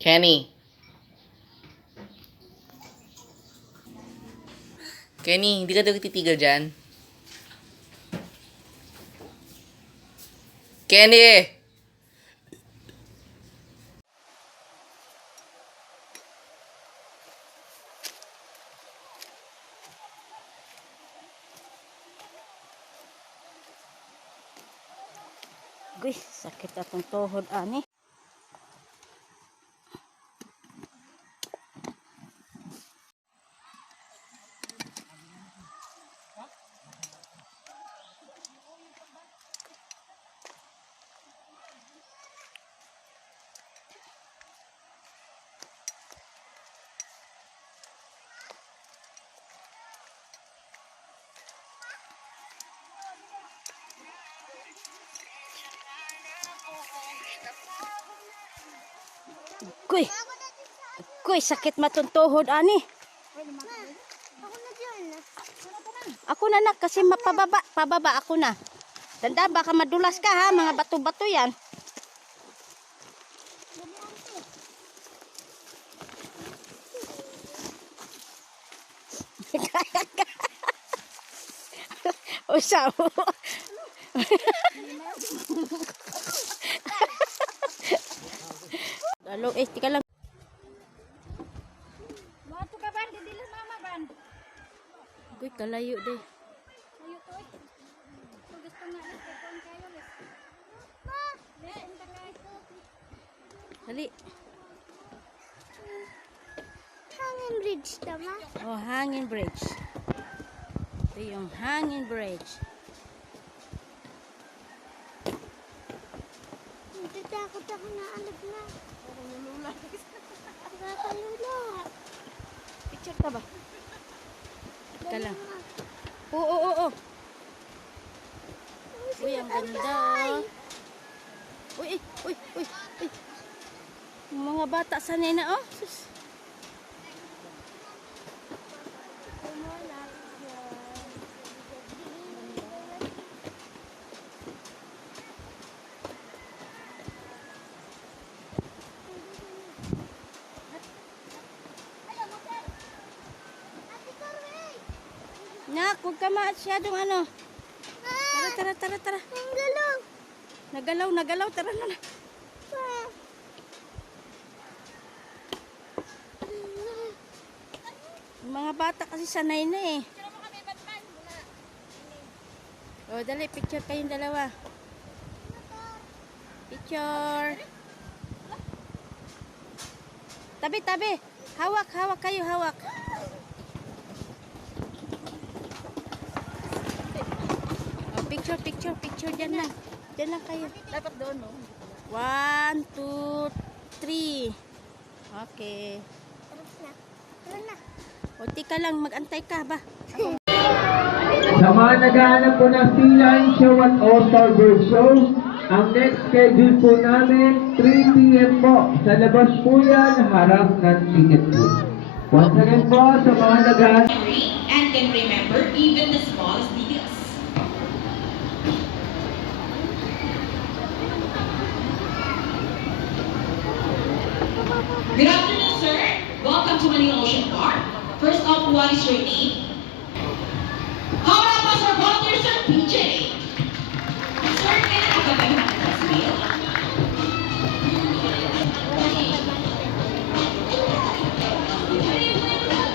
Kenny. Kenny, hindi ka daw titigil dyan. Kenny! Guys, sakit atong tuhod ani. Kuy. Kuy, sakit matuntuhod ani. Ako na nak kasi pababa ako na. Tanda baka madulas ka ha, mga bato-bato yan. Usaw. Halo, tika lang. Mato ka ban, dili mama ban. Kuy, kalayo deh. Ayo to. Tugas pa nga ito kon kayo les. Ma, le inta kay to. Dali. Hangin bridge tama. Oh, hanging bridge. Ito yung hanging bridge. Natatakot ako na alag na. Nakakalula. Picture ka ba? Ika lang. Oo. Uy, ang ganda. Uy. Mga bata sanay na, oh. Sus. Nak, huwag ka masyadong ano. Tara. Ang galaw. Nagalaw. Tara na. Yung mga bata kasi sanay na eh. O, dali. Picture kayong dalawa. Picture. Tabi. Hawak kayo, hawak. O, picture. Diyan lang kayo. Dapat doon no. 1, 2, 3. Okay. Tara na. O, tika lang. Mag-antay ka ba? Sa mga naghahanap po ng Sea Lion Show at All-Star Bird Show, ang next schedule po namin, 3 p.m. po. Sa labas po yan, harap ng ticket po. Once again po, sa mga naghahanap... And can remember even the smallest details. Good afternoon, sir. Welcome to Manila Ocean Park. First off, what is your name? How about us, our volunteer, sir, PJ? Sir, can I have a 500 bill?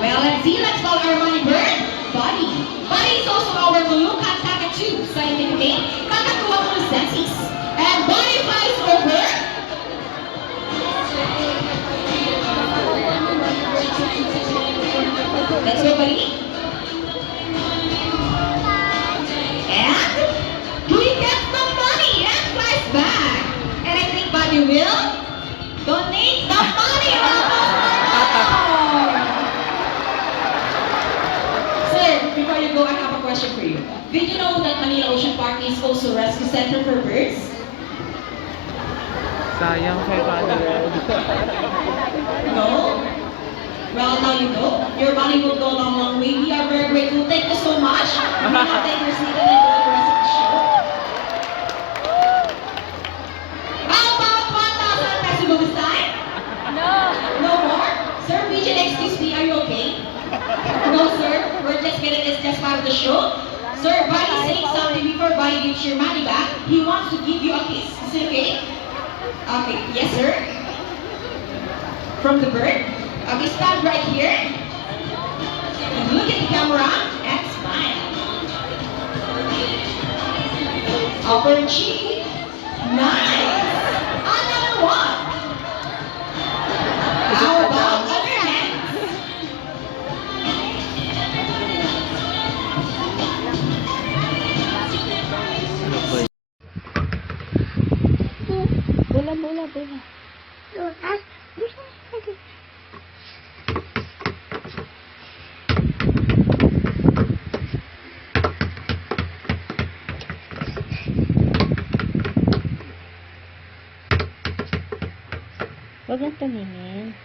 Well, let's see. Let's call our money bird, Buddy. Buddy is also our Moluccan cockatoo, scientific name, Kakatuwa crucensis. And Buddy flies over. Let's go, Buddy. And he gets the money and flies back. And I think Buddy will donate the money. Sir, before you go, I have a question for you. Did you know that Manila Ocean Park is also a rescue center for birds? Sayang kay No? Well, now you know. Your money will go a long, long way. We are very grateful. Thank you so much. You may now take your seat and enjoy the rest of the show. How about 1,000 peso bonus time? No. of the show. Sir, Buddy saying something before Buddy gives your money back. He wants to give you a kiss. Is it okay? Okay, yes sir. From the bird. Okay, stand right here. And look at the camera and smile. Upper cheek. Nice. Another one. How about other hands? Bola, bola, bola. Huwag kang tumingin.